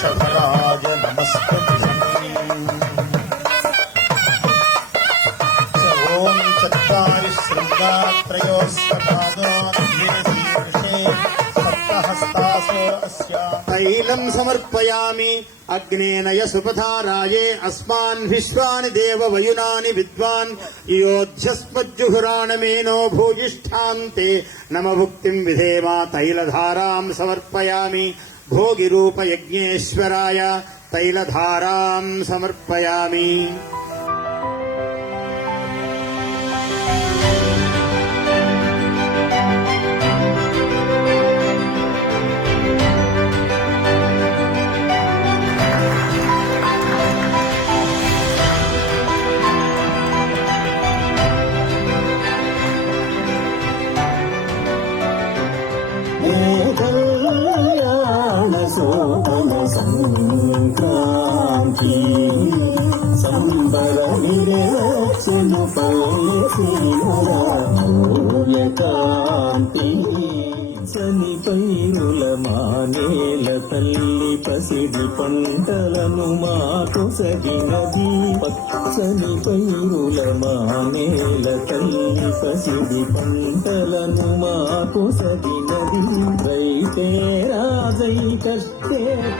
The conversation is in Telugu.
వృషభరాజ నమస్కృత్యం ఓం చత్వారి శృంగాత్రయోస్వపాదో శీర్షే సప్తహస్తాసో అస్య తైలం సమర్పయామి అగ్నేనయ సుపథారాయే అస్మాన్ విశ్వాని దేవ వయునాని విద్వాన్ యోధ్యస్పజ్జుహురాణమేనో భూయిష్ఠాంతే నమ భుక్తిం విధేమా తైలధారాం సమర్పయామి. భోగిరూపయజ్ఞేశ్వరాయ సంక్రాంతి సంబర విరక్షను చని పైరుల మానేల తల్లి పసిడి పంటలను మాకు సగినది. పచ్చని పైరుల మానేల తల్లి పసిడి పంటలను మాకు సగినది. రైతే زيت السيف